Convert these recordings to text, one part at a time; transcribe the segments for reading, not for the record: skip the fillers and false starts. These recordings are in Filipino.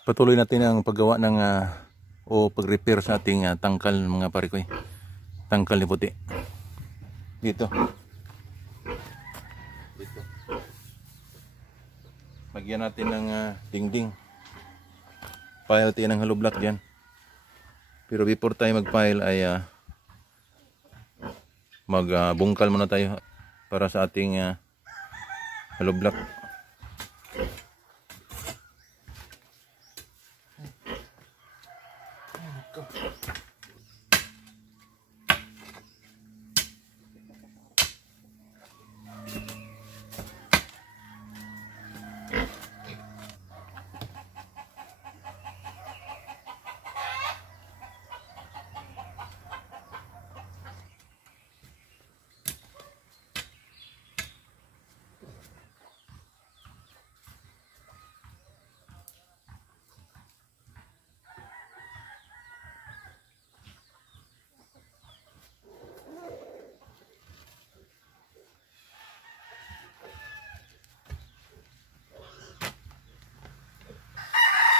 Patuloy natin ang paggawa ng o pag-repair sa ating tangkal mga parikoy. Tangkal ni puti. Dito. Lagyan natin ng dingding. Pile tayo ng hollow block dyan. Pero before tayo mag-pile ay magbungkal muna tayo para sa ating hollow block.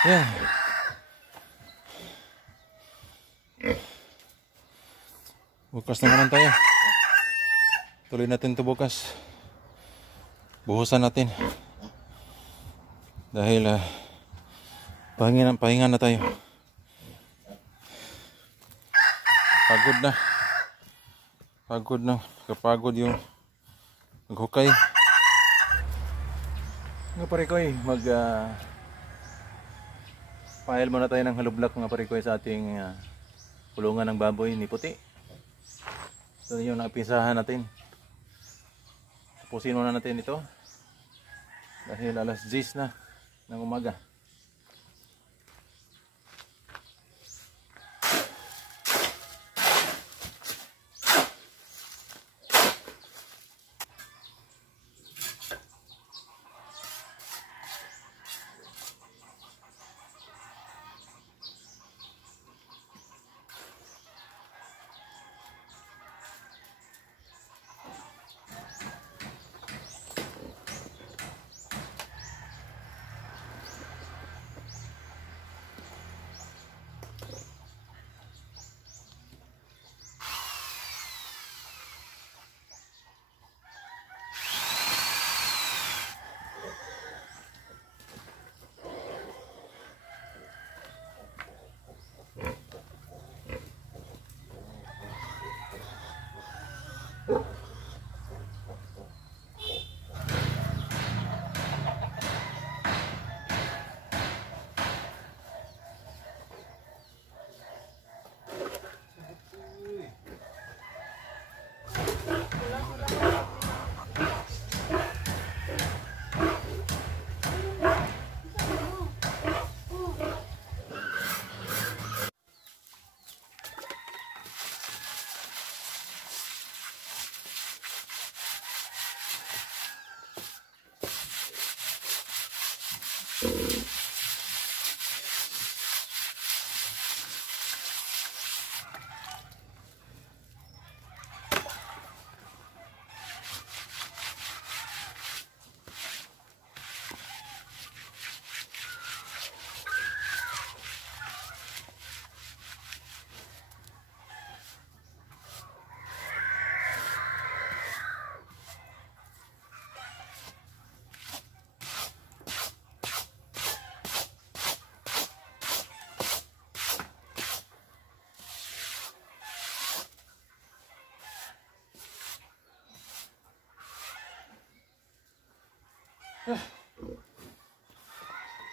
Yan. Bukas naman tayo. Tuloy natin ito bukas. Buhusan natin. Dahil pahinga na tayo. Pagod na. Pagod na. Kapagod yung maghukay. Nga parikoy, pile muna tayo ng hollow block mga parikoy sa ating kulungan ng baboy ni puti. Ito yung napisahan natin. Tapusin muna natin ito dahil alas 10 na ng umaga.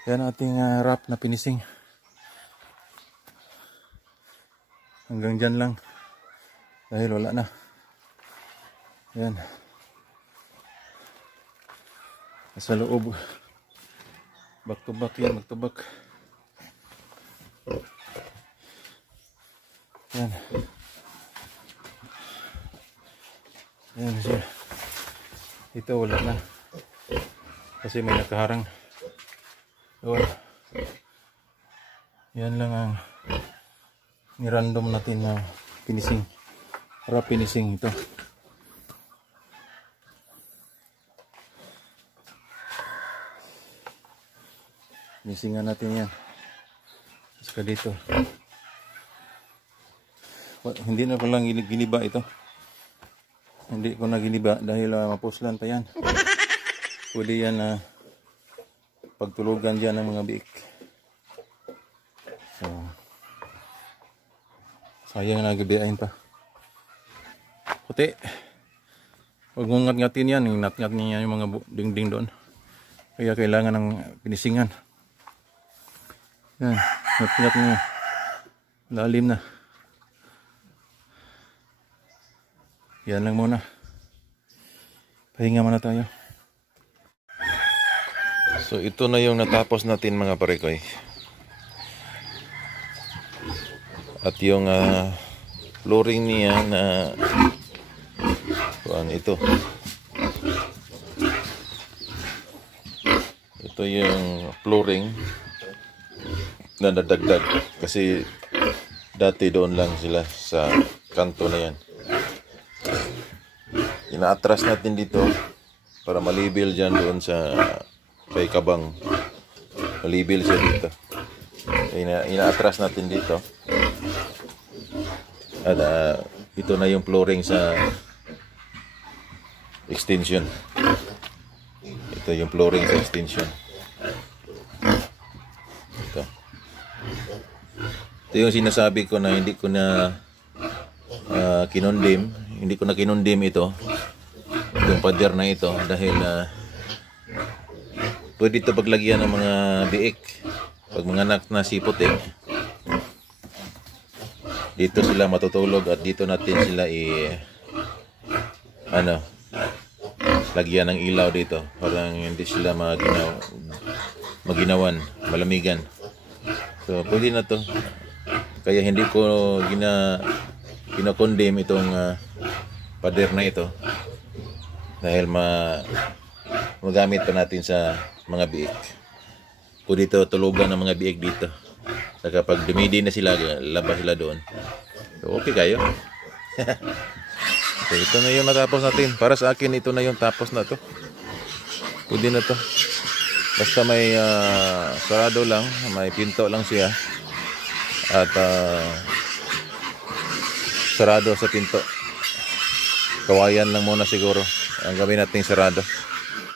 Yan ating wrap na finishing. Hanggang dyan lang. Dahil wala na. Yan. Sa loob. Back to back yan. Back to back. Yan. Yan siya. Ito wala na. Kasi may nakaharang. Doon. Yan lang ang ni-random natin na finishing. Para finishing ito. Finishingan natin yan. Saka dito. Hindi na ko lang giniba ito. Hindi ko na giniba dahil mapuslan pa yan. Pwede yan na pagtulugan dyan ng mga biik. So, sayang na gabiain pa. Puti. Huwag mong ngat-ngatin yan. Ngat-ngat niya yung mga dingding doon. Kaya kailangan ng pinisingan. Yan. Ngat-ngat niya. Lalim na. Yan lang muna. Pahinga muna tayo. So ito na yung natapos natin mga parekoy. At yung flooring niya na ito. Ito yung flooring na nadagdag kasi dati doon lang sila sa kanto na yan. Inaatras natin dito para malibil dyan doon sa kay Kabang. Malibil siya dito. Inaatras natin dito. At ito na yung flooring sa extension. Ito yung flooring sa extension. Ito yung sinasabi ko na hindi ko na kinondim. Hindi ko na kinondim ito. Yung pader na ito dahil pwede ito paglagyan ng mga biik. Pag mga anak na si puti, dito sila matutulog at dito natin sila lagyan ng ilaw dito para hindi sila maginawan, malamigan. So pwede na to. Kaya hindi ko kinokondem itong pader na ito dahil magamit pa natin sa mga biik. Pwede ito tulugan ng mga biik dito. So kapag dumidi na sila, labas sila doon. So okay kayo. So ito na yung natapos natin. Para sa akin ito na yung tapos na to. Pwede na to. Basta may sarado lang, may pinto lang siya. At sarado sa pinto. Kawayan lang muna siguro ang gawin nating sarado.